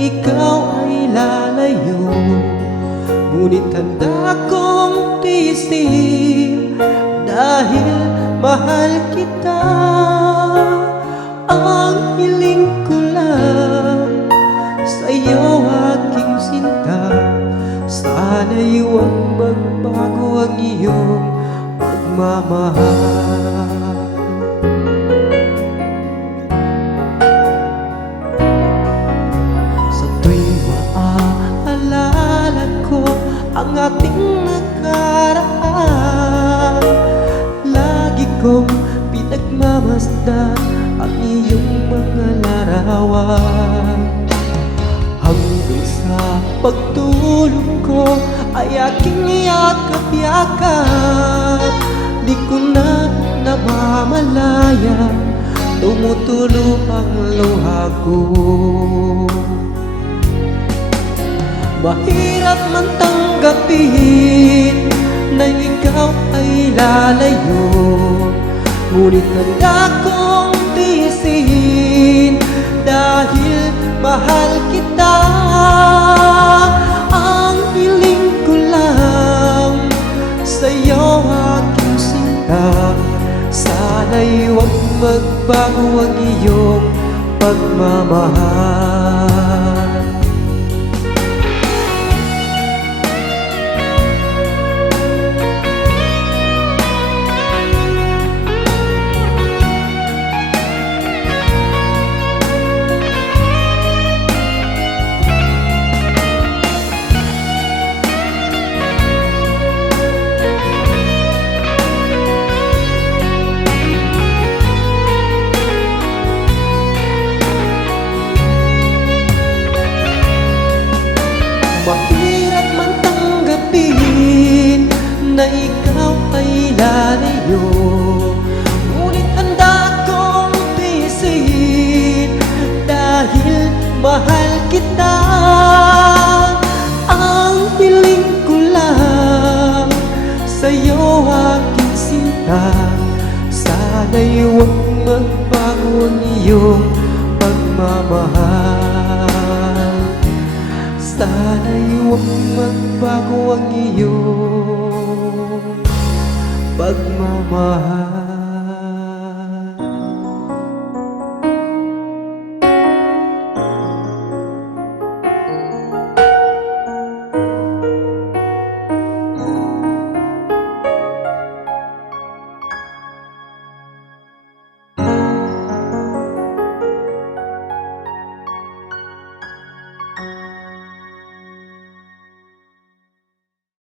ikaw ay lalayo. Ngunit handa kong tiisin dahil mahal kita. Ang hiling ko lang sa'yo, aking sinta, sana'y huwag magbago ang iyong pagmamahal. Sa tuwing maaalala ko ang ating nakaraan, lagi kong pinagmamasdan ang iyong mga larawan. Hanggang sa pagtulog ko ay aking yakap-yakap, di ko na namamalaya, tumutulo ang luha ko. Mahirap man tanggapin na ikaw ay lalayo, ngunit handa kong tiisin dahil mahal kita. Ang hiling ko lang sa'yo, aking sinta, sana'y huwag magbago ang iyong pagmamahal. Mahirap man tanggapin na ikaw ay lalayo, ngunit handa kong tiisin dahil mahal kita. Ang hiling ko lang sa'yo, aking sinta, sana'y huwag magbago ang iyong pagmamahal. Sana'y huwag magbago ang iyong pagmamahal.